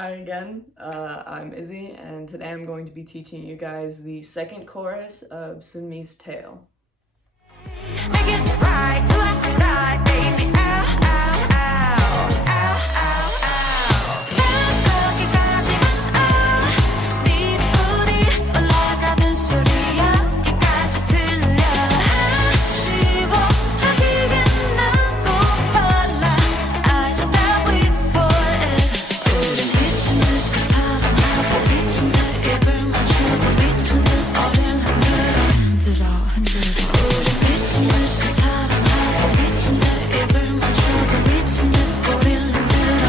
Hi again, I'm Izzy, and today I'm going to be teaching you guys the second chorus of Sunmi's Tale. Make it right till I die, baby. Ow, ow, ow, ow, ow, ow. 거기까지만 네 불이 올라가는 소리야 끝까지 들려. 아쉬워 하기엔 늦고 빨라. I don't know before it. 우린 미친 듯이 사랑하고 미친 듯 입을 맞추고 미친 듯 어릴 흔들어 흔들어. 우린 미친 듯이 사랑하고 미친 듯 입을 맞추고 미친 듯 꼬리를 흔들어.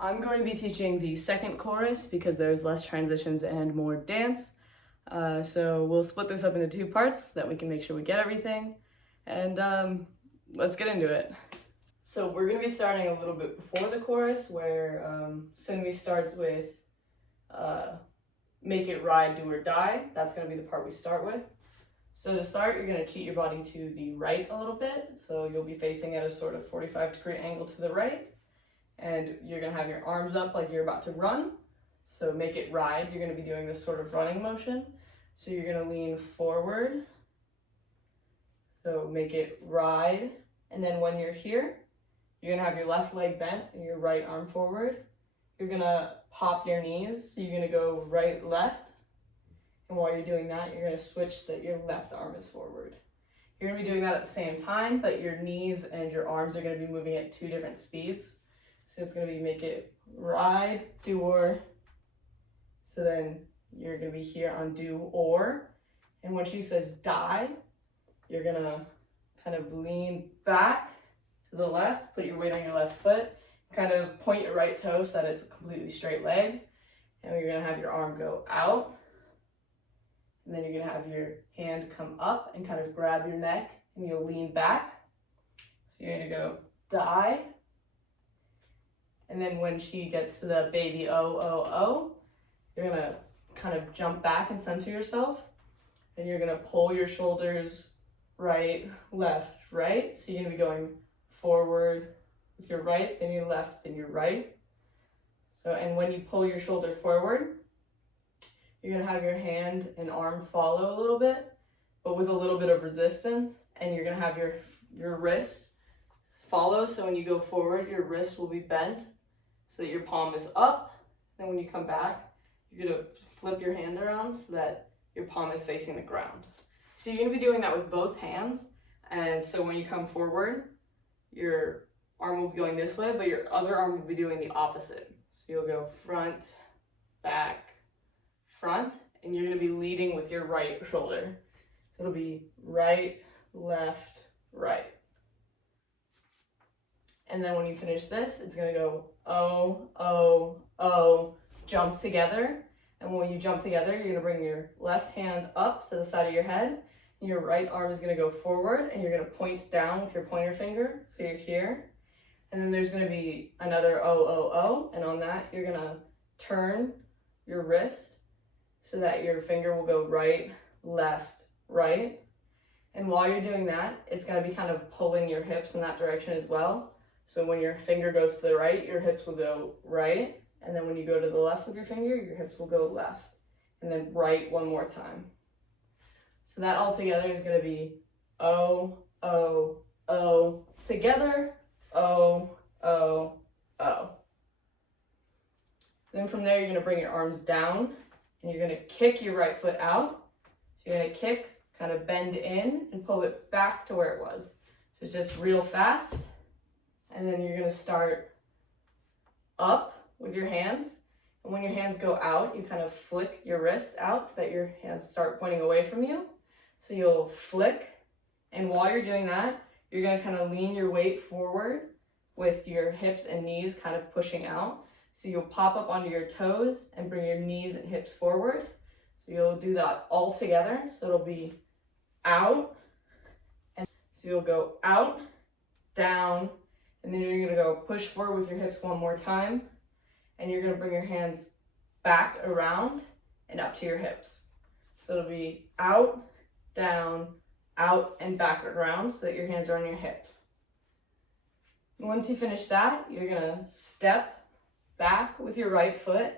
I'm going to be teaching the second chorus because there's less transitions and more dance. So we'll split this up into two parts so that we can make sure we get everything. And let's get into it. So we're going to be starting a little bit before the chorus where Sunmi starts with make it ride, do or die. That's going to be the part we start with. So to start, you're going to cheat your body to the right a little bit. So you'll be facing at a sort of 45-degree angle to the right. And you're going to have your arms up like you're about to run. So make it ride. You're going to be doing this sort of running motion. So you're going to lean forward. So make it ride. And then when you're here, you're going to have your left leg bent and your right arm forward. You're going to pop your knees. So you're going to go right, left. And while you're doing that, you're going to switch that your left arm is forward. You're going to be doing that at the same time, but your knees and your arms are going to be moving at two different speeds. So it's going to be make it ride, do or. So then you're going to be here on do or. And when she says die, you're going to kind of lean back to the left, put your weight on your left foot, kind of point your right toe so that it's a completely straight leg. And you're going to have your arm go out. And then you're going to have your hand come up and kind of grab your neck and you'll lean back. So you're going to go die. And then when she gets to the baby oh, oh, oh, you're going to kind of jump back and center yourself. And you're going to pull your shoulders right, left, right. So you're going to be going forward with your right, then your left, then your right. So, and when you pull your shoulder forward, you're going to have your hand and arm follow a little bit, but with a little bit of resistance. And you're going to have your wrist follow. So when you go forward, your wrist will be bent so that your palm is up. Then when you come back, you're going to flip your hand around so that your palm is facing the ground. So you're going to be doing that with both hands. And so when you come forward, your arm will be going this way, but your other arm will be doing the opposite. So you'll go front, back, front, and you're going to be leading with your right shoulder. So it'll be right, left, right. And then when you finish this, it's going to go oh, oh, oh, jump together. And when you jump together, you're going to bring your left hand up to the side of your head. And your right arm is going to go forward, and you're going to point down with your pointer finger. So you're here. And then there's going to be another oh, oh, oh. And on that, you're going to turn your wrist so that your finger will go right, left, right. And while you're doing that, it's going to be kind of pulling your hips in that direction as well. So when your finger goes to the right, your hips will go right. And then when you go to the left with your finger, your hips will go left. And then right one more time. So that all together is going to be oh, oh, oh, together, oh, oh, oh. Then from there, you're going to bring your arms down and you're going to kick your right foot out. So you're going to kick, kind of bend in and pull it back to where it was. So it's just real fast. And then you're going to start up with your hands. And when your hands go out, you kind of flick your wrists out so that your hands start pointing away from you. So you'll flick. And while you're doing that, you're going to kind of lean your weight forward with your hips and knees kind of pushing out. So you'll pop up onto your toes and bring your knees and hips forward. So you'll do that all together. So it'll be out. And so you'll go out, down, and then you're going to go push forward with your hips one more time. And you're going to bring your hands back around and up to your hips. So it'll be out, down, out, and back around so that your hands are on your hips. And once you finish that, you're gonna step back with your right foot.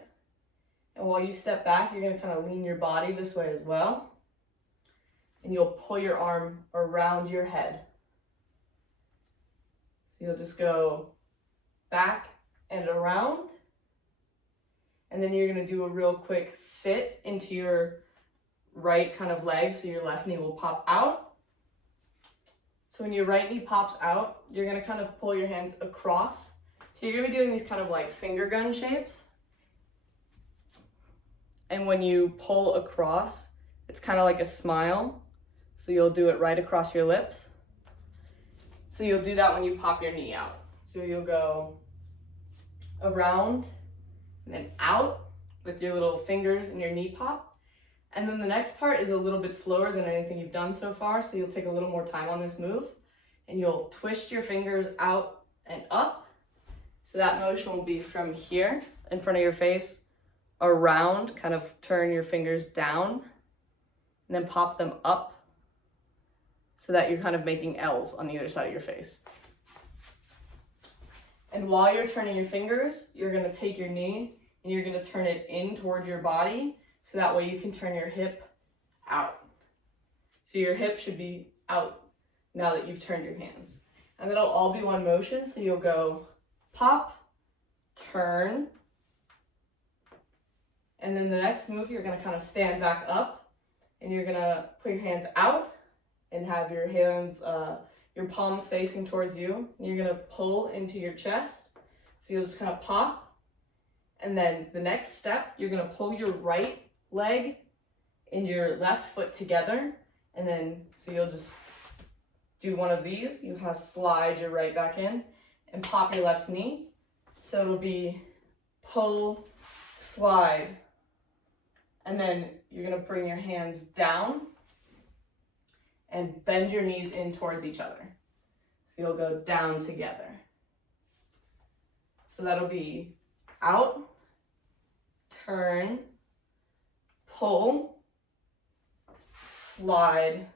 And while you step back, you're gonna kind of lean your body this way as well. And you'll pull your arm around your head. So you'll just go back and around. And then you're gonna do a real quick sit into your right kind of leg, so your left knee will pop out. So when your right knee pops out, you're gonna kind of pull your hands across. So you're gonna be doing these kind of like finger gun shapes. And when you pull across, it's kind of like a smile. So you'll do it right across your lips. So you'll do that when you pop your knee out. So you'll go around and then out with your little fingers and your knee pop. And then the next part is a little bit slower than anything you've done so far, so you'll take a little more time on this move. And you'll twist your fingers out and up. So that motion will be from here in front of your face, around, kind of turn your fingers down, and then pop them up so that you're kind of making L's on either side of your face. And while you're turning your fingers, you're gonna take your knee and you're gonna turn it in towards your body, so that way you can turn your hip out. So your hip should be out now that you've turned your hands. And that'll all be one motion, so you'll go pop, turn, and then the next move, you're gonna kind of stand back up and you're gonna put your hands out and have your hands, your palms facing towards you. And you're gonna pull into your chest. So you'll just kind of pop. And then the next step, you're gonna pull your right leg and your left foot together. And then, so you'll just do one of these. You kind of slide your right back in and pop your left knee. So it'll be pull, slide. And then you're gonna bring your hands down and bend your knees in towards each other. So you'll go down together. So that'll be out, turn, pull, slide,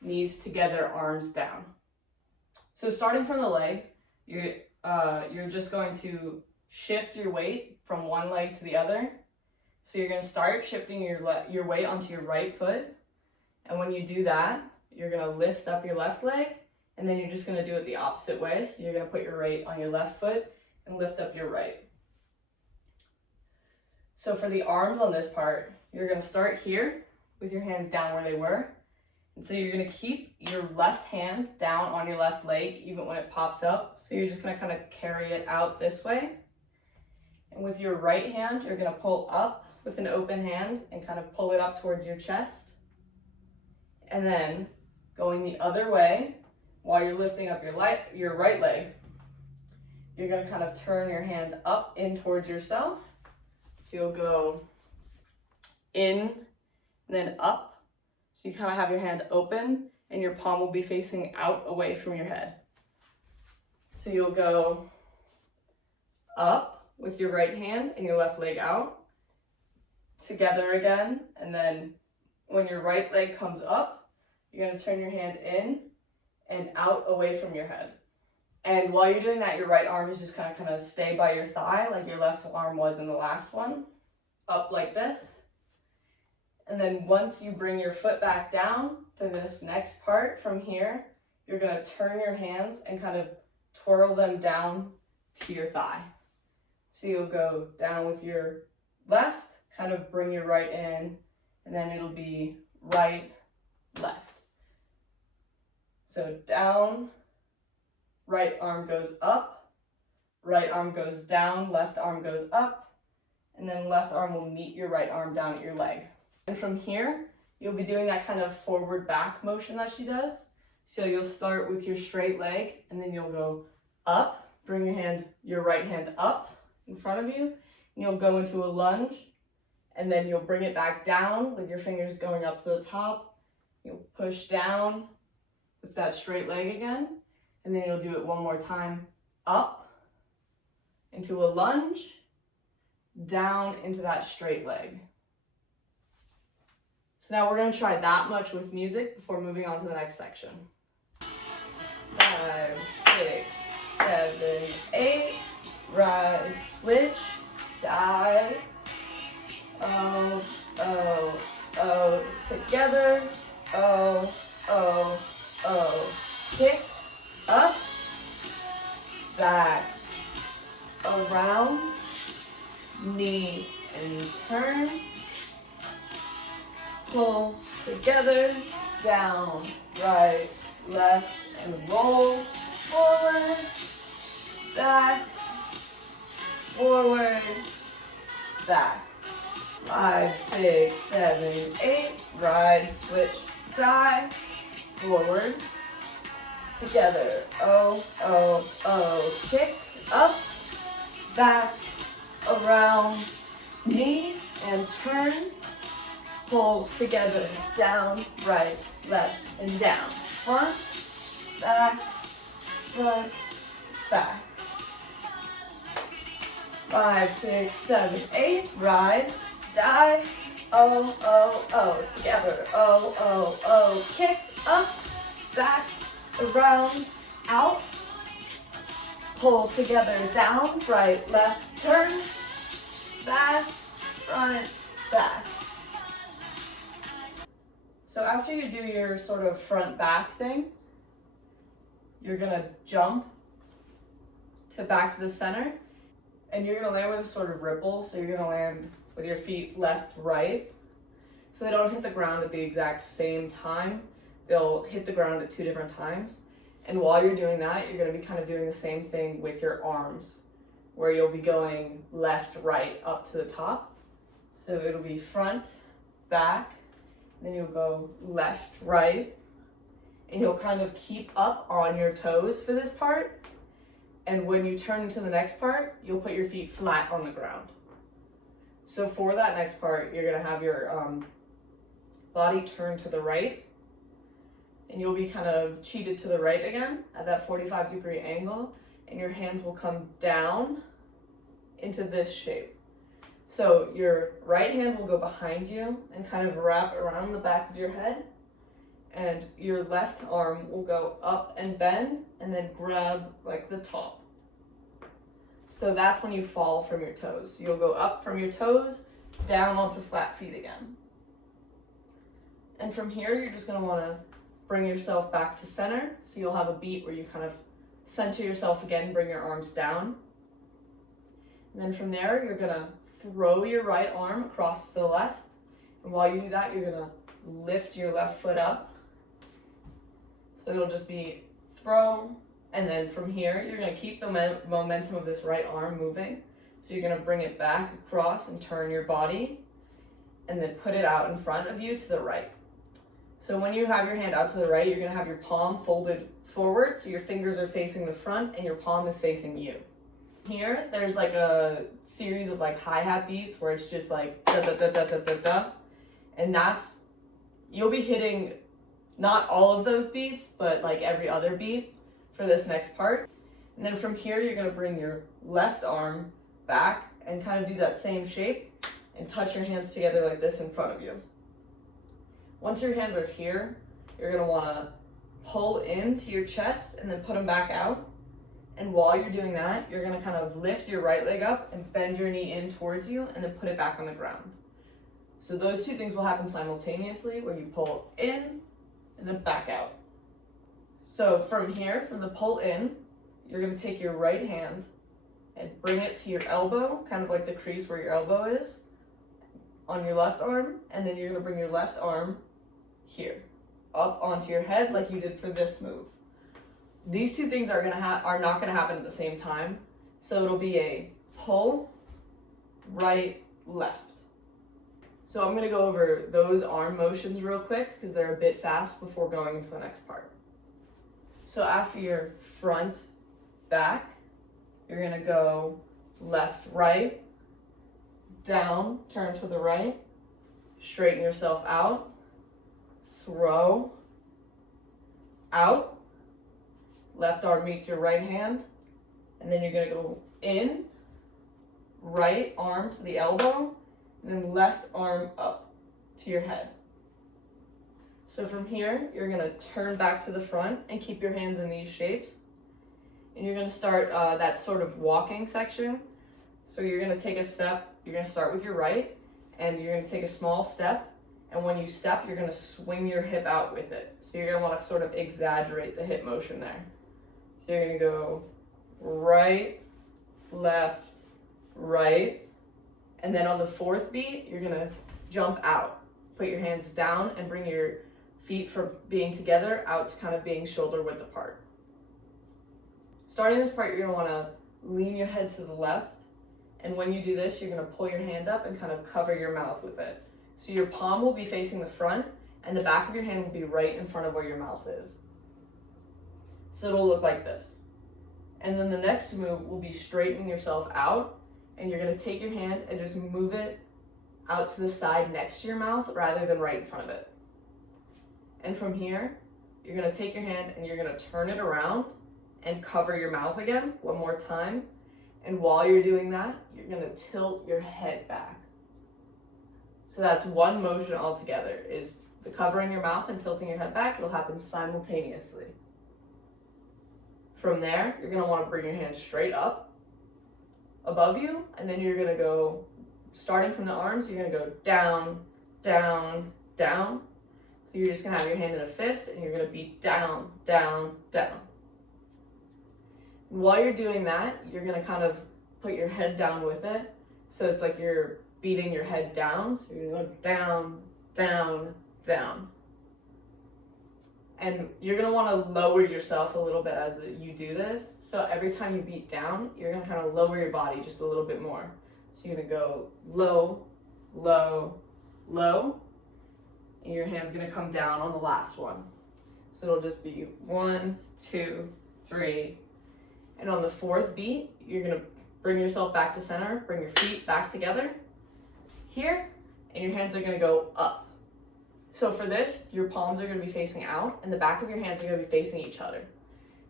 knees together, arms down. So starting from the legs, you're just going to shift your weight from one leg to the other. So you're gonna start shifting your weight onto your right foot. And when you do that, you're gonna lift up your left leg, and then you're just gonna do it the opposite way. So you're gonna put your weight on your left foot and lift up your right. So for the arms on this part, you're gonna start here with your hands down where they were. And so you're gonna keep your left hand down on your left leg even when it pops up. So you're just gonna kind of carry it out this way. And with your right hand, you're gonna pull up with an open hand and kind of pull it up towards your chest. And then going the other way, while you're lifting up your right leg, you're gonna kind of turn your hand up in towards yourself. So you'll go in, then up. So you kind of have your hand open and your palm will be facing out away from your head. So you'll go up with your right hand and your left leg out, together again, and then when your right leg comes up, you're gonna turn your hand in and out away from your head. And while you're doing that, your right arm is just kind of stay by your thigh like your left arm was in the last one, up like this. And then once you bring your foot back down for this next part from here, you're gonna turn your hands and kind of twirl them down to your thigh. So you'll go down with your left, kind of bring your right in, and then it'll be right, left. So down, right arm goes up, right arm goes down, left arm goes up, and then left arm will meet your right arm down at your leg. And from here, you'll be doing that kind of forward back motion that she does. So you'll start with your straight leg, and then you'll go up, bring your right hand up in front of you, and you'll go into a lunge, and then you'll bring it back down with your fingers going up to the top. You'll push down with that straight leg again, and then you'll do it one more time, up, into a lunge, down into that straight leg. So now we're gonna try that much with music before moving on to the next section. 5, 6, 7, 8. Right, switch, dive. Oh, oh, oh, together. Oh, oh, oh. Kick, up, back, around, knee and turn. Pull together, down, right, left, and roll. Forward, back, forward, back. 5, 6, 7, 8. Ride, switch, dive, forward, together. Oh, oh, oh. Kick, up, back, around, knee, and turn. Pull together, down, right, left, and down. Front, back, front, back. 5, 6, 7, 8. Ride, dive. Oh, oh, oh. Together. Oh, oh, oh. Kick, up, back, around, out. Pull together, down, right, left, turn, back, front, back. So after you do your sort of front back thing, you're gonna jump back to the center, and you're gonna land with a sort of ripple. So you're gonna land with your feet left, right, so they don't hit the ground at the exact same time. They'll hit the ground at 2 different times. And while you're doing that, you're gonna be kind of doing the same thing with your arms, where you'll be going left, right, up to the top. So it'll be front, back, then you'll go left, right, and you'll kind of keep up on your toes for this part. And when you turn to the next part, you'll put your feet flat on the ground. So for that next part, you're gonna have your body turn to the right, and you'll be kind of cheated to the right again at that 45-degree angle, and your hands will come down into this shape. So your right hand will go behind you and kind of wrap around the back of your head, and your left arm will go up and bend and then grab like the top. So that's when you fall from your toes. So you'll go up from your toes, down onto flat feet again. And from here, you're just gonna wanna bring yourself back to center. So you'll have a beat where you kind of center yourself again, bring your arms down. And then from there, you're gonna throw your right arm across to the left. And while you do that, you're gonna lift your left foot up. So it'll just be throw, and then from here, you're gonna keep the momentum of this right arm moving. So you're gonna bring it back across and turn your body, and then put it out in front of you to the right. So when you have your hand out to the right, you're gonna have your palm folded forward, so your fingers are facing the front and your palm is facing you. Here, there's like a series of like hi-hat beats where it's just like da da da da da da da, and that's, you'll be hitting not all of those beats, but like every other beat for this next part. And then from here, you're gonna bring your left arm back and kind of do that same shape and touch your hands together like this in front of you. Once your hands are here, you're gonna wanna pull into your chest and then put them back out. And while you're doing that, you're gonna kind of lift your right leg up and bend your knee in towards you and then put it back on the ground. So those 2 things will happen simultaneously, where you pull in and then back out. So from here, from the pull in, you're gonna take your right hand and bring it to your elbow, kind of like the crease where your elbow is, on your left arm, and then you're gonna bring your left arm here, up onto your head like you did for this move. These 2 things are not gonna happen at the same time, so it'll be a pull, right, left. So I'm gonna go over those arm motions real quick because they're a bit fast before going into the next part. So after your front, back, you're gonna go left, right, down, turn to the right, straighten yourself out, throw, out, left arm meets your right hand, and then you're gonna go in, right arm to the elbow, and then left arm up to your head. So from here, you're gonna turn back to the front and keep your hands in these shapes. And you're gonna start that sort of walking section. So you're gonna take a step, you're gonna start with your right, and you're gonna take a small step, and when you step, you're gonna swing your hip out with it. So you're gonna wanna sort of exaggerate the hip motion there. So you're gonna go right, left, right, and then on the fourth beat, you're gonna jump out. Put your hands down and bring your feet from being together out to kind of being shoulder width apart. Starting this part, you're gonna wanna lean your head to the left, and when you do this, you're gonna pull your hand up and kind of cover your mouth with it. So your palm will be facing the front, and the back of your hand will be right in front of where your mouth is. So it'll look like this. And then the next move will be straightening yourself out, and you're gonna take your hand and just move it out to the side next to your mouth rather than right in front of it. And from here, you're gonna take your hand and you're gonna turn it around and cover your mouth again one more time. And while you're doing that, you're gonna tilt your head back. So that's one motion altogether, is the covering your mouth and tilting your head back. It'll happen simultaneously. From there, you're gonna wanna bring your hand straight up above you, and then you're gonna go, starting from the arms, you're gonna go down, down, down. So you're just gonna have your hand in a fist, and you're gonna beat down, down, down. And while you're doing that, you're gonna kind of put your head down with it. So it's like you're beating your head down. So you're gonna go down, down, down. And you're gonna wanna lower yourself a little bit as you do this. So every time you beat down, you're gonna kind of lower your body just a little bit more. So you're gonna go low, low, low, and your hand's gonna come down on the last one. So it'll just be 1, 2, 3. And on the fourth beat, you're gonna bring yourself back to center, bring your feet back together here, and your hands are gonna go up. So for this, your palms are gonna be facing out, and the back of your hands are gonna be facing each other.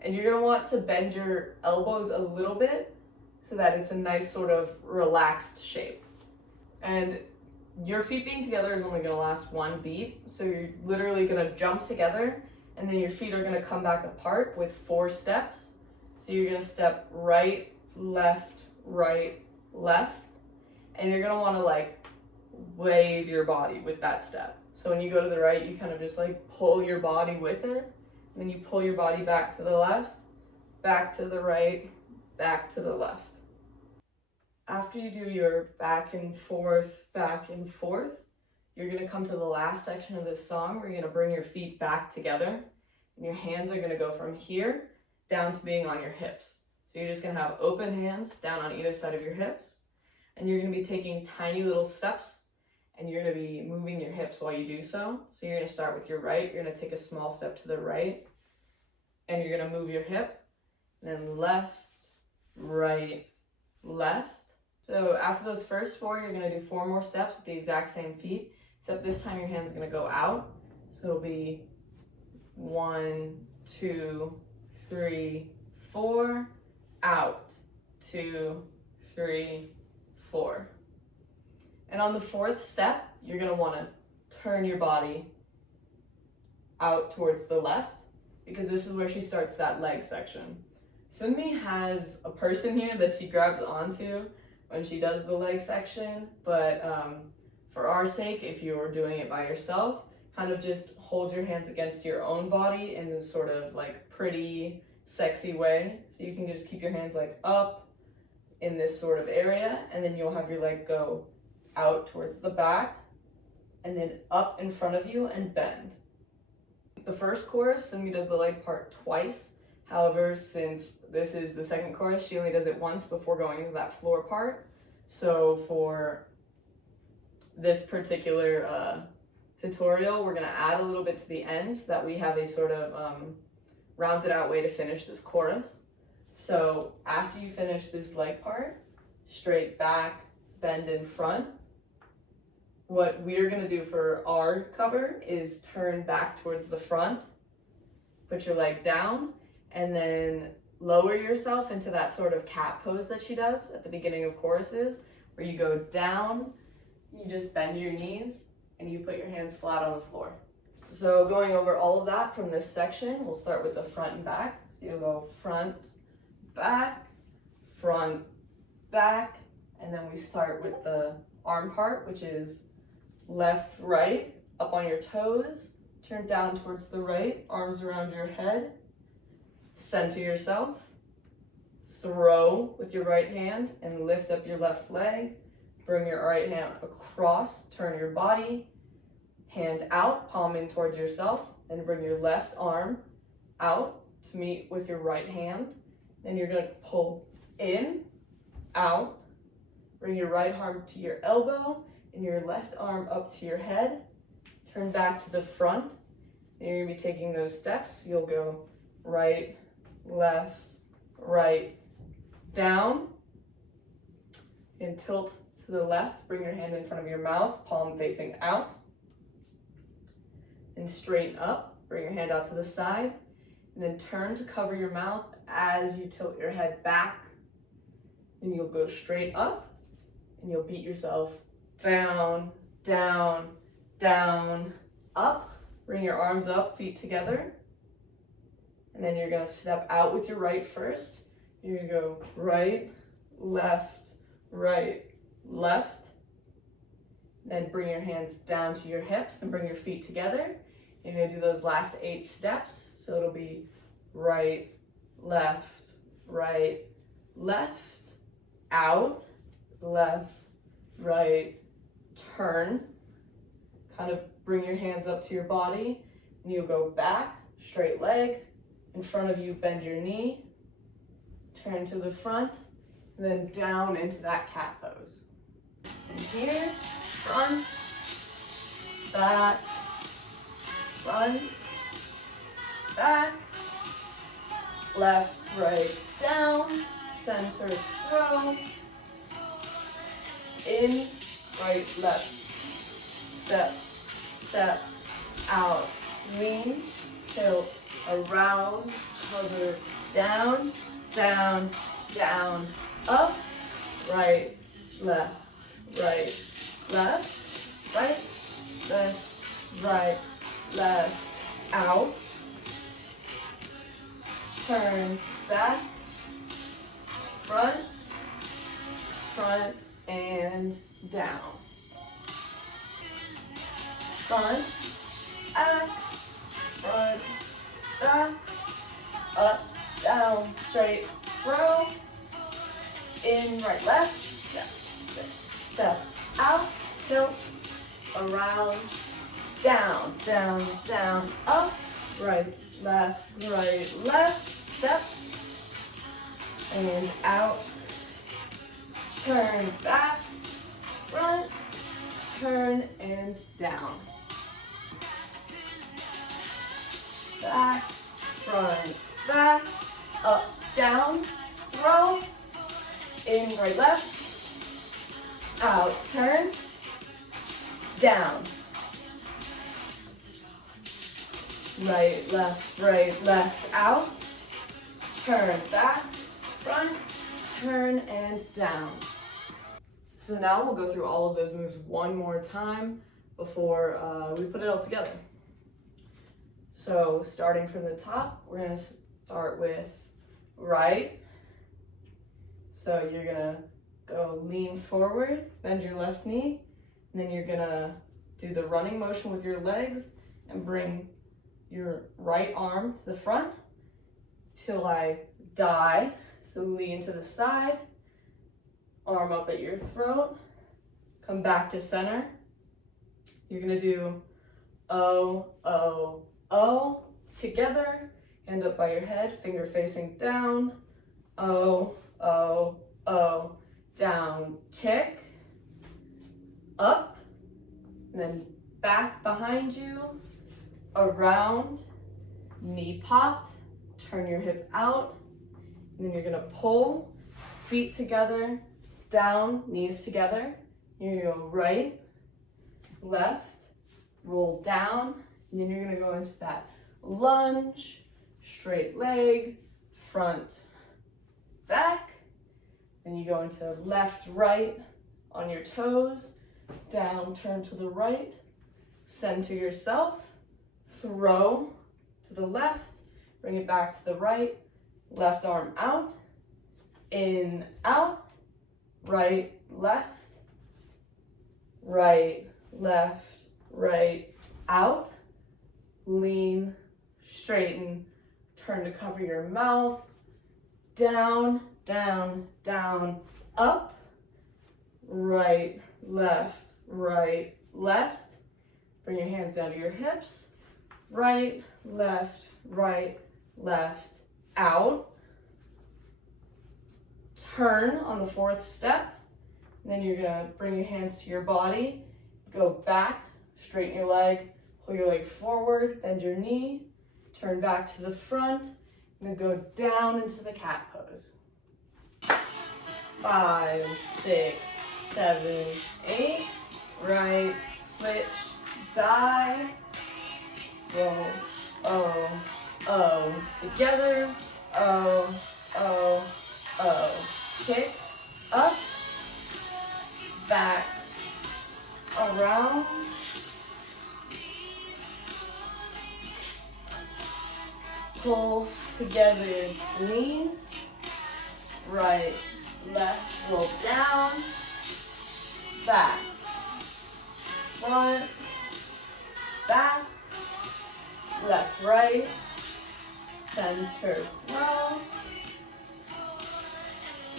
And you're gonna want to bend your elbows a little bit so that it's a nice sort of relaxed shape. And your feet being together is only gonna last one beat, so you're literally gonna jump together, and then your feet are gonna come back apart with 4 steps. So you're gonna step right, left, and you're gonna wanna like wave your body with that step. So when you go to the right, you kind of just like pull your body with it, and then you pull your body back to the left, back to the right, back to the left. After you do your back and forth, you're gonna come to the last section of this song where you're gonna bring your feet back together, and your hands are gonna go from here down to being on your hips. So you're just gonna have open hands down on either side of your hips, and you're gonna be taking tiny little steps, and you're gonna be moving your hips while you do so. So you're gonna start with your right, you're gonna take a small step to the right, and you're gonna move your hip, and then left, right, left. So after those first 4, you're gonna do 4 more steps with the exact same feet, except this time your hand's gonna go out. So it'll be 1, 2, 3, 4, out, 2, 3, 4. And on the 4th step, you're gonna wanna turn your body out towards the left, because this is where she starts that leg section. Sunmi has a person here that she grabs onto when she does the leg section, but for our sake, if you're doing it by yourself, kind of just hold your hands against your own body in this sort of like pretty sexy way. So you can just keep your hands like up in this sort of area, and then you'll have your leg go out towards the back and then up in front of you and bend. The first chorus, Sunmi does the leg part twice. However, since this is the second chorus, she only does it once before going into that floor part. So for this particular tutorial, we're gonna add a little bit to the end so that we have a sort of rounded out way to finish this chorus. So after you finish this leg part, straight back, bend in front. What we're gonna do for our cover is turn back towards the front, put your leg down, and then lower yourself into that sort of cat pose that she does at the beginning of choruses, where you go down, you just bend your knees, and you put your hands flat on the floor. So going over all of that from this section, we'll start with the front and back. So you'll go front, back, front, back, and then we start with the arm part, which is left, right, up on your toes, turn down towards the right, arms around your head, center yourself, throw with your right hand and lift up your left leg, bring your right hand across, turn your body, hand out, palm in towards yourself, then bring your left arm out to meet with your right hand. Then you're gonna pull in, out, bring your right arm to your elbow and your left arm up to your head, turn back to the front, and you're gonna be taking those steps. You'll go right, left, right, down, and tilt to the left, bring your hand in front of your mouth, palm facing out, and straighten up, bring your hand out to the side, and then turn to cover your mouth as you tilt your head back. Then you'll go straight up, and you'll beat yourself down, down, down, up. Bring your arms up, feet together. And then you're gonna step out with your right first. You're gonna go right, left, left. Then bring your hands down to your hips and bring your feet together. You're gonna do those last 8 steps. So it'll be right, left, out, left, right, turn. Kind of bring your hands up to your body, and you'll go back, straight leg, in front of you, bend your knee, turn to the front, and then down into that cat pose. From here, front, back, left, right, down, center, throw, in, right, left, step, out, lean, tilt, around, cover, down, up, right, left, out, turn back, front, and down. Front, back, up, down, straight, throw, in, right, left, step, out, tilt, around, down, up, right, left, step, and out, turn back, front, turn, and down. Back, front, back, up, down, throw, in, right, left, out, turn, down. Right, left, out, turn back, front, turn, and down. So now we'll go through all of those moves one more time before we put it all together. So starting from the top, we're gonna start with right. So you're gonna go lean forward, bend your left knee, and then you're gonna do the running motion with your legs and bring your right arm to the front till I die. So lean to the side, arm up at your throat, come back to center. You're gonna do O, O, O, together, hand up by your head, finger facing down, O, O, O, down, kick, up, and then back behind you, around, knee popped, turn your hip out, and then you're gonna pull, feet together, down, knees together. You're gonna go right, left, roll down, and then you're gonna go into that lunge, straight leg, front, back. Then you go into left, right on your toes, down, turn to the right, center yourself, throw to the left, bring it back to the right, left arm out, in, out, right, left, right, left, right, out, lean, straighten, turn to cover your mouth, down, down, down, up, right, left, bring your hands down to your hips, right, left, out, turn on the fourth step, and then you're gonna bring your hands to your body, go back, straighten your leg, pull your leg forward, bend your knee, turn back to the front, and then go down into the cat pose. 5, 6, 7, 8, right, switch, die, roll, together, kick, up, back, around, pull together, knees, right, left, roll down, back, front, back, left, right, center, throw,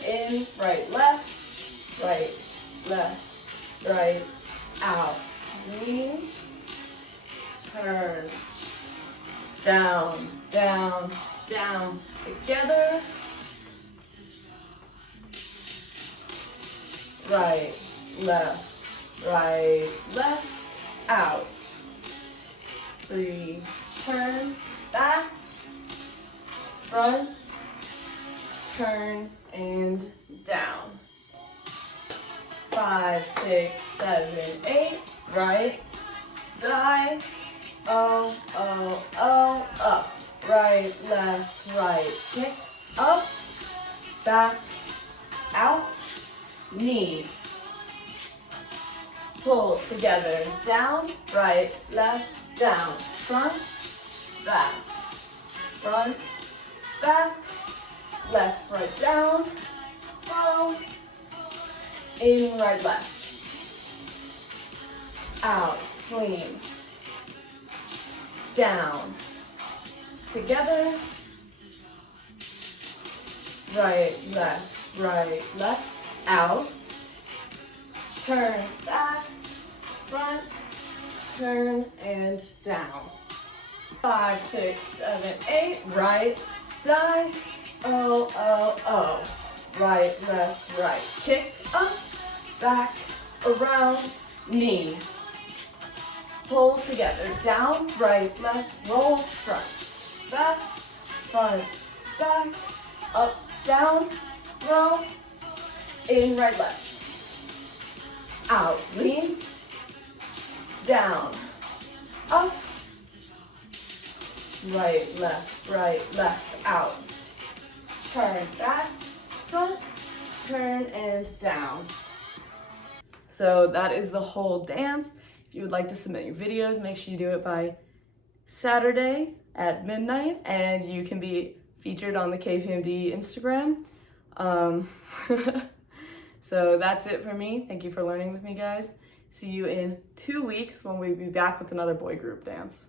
in, right, left, right, out, lean, turn, down, down, down, together, right, left, out, 3, turn, back, front, turn, and down. 5, 6, 7, 8, right, die, up, right, left, kick, up, back, out, knee, pull together, down, right, left, down, front, back, left, right, down, throw, in, right, left, out, clean, down, together, right, left, out, turn, back, front, turn, and down. 5, 6, 7, 8, right, die, right, left, kick, up, back, around, knee, pull together, down, right, left, roll, front, back, up, down, throw, in, right, left, out, lean, down, up, right, left, out, turn, back, front, turn, and down. So that is the whole dance. If you would like to submit your videos, make sure you do it by Saturday at midnight, and you can be featured on the KPMD Instagram. So that's it for me. Thank you for learning with me, guys. See you in 2 weeks when we'll be back with another boy group dance.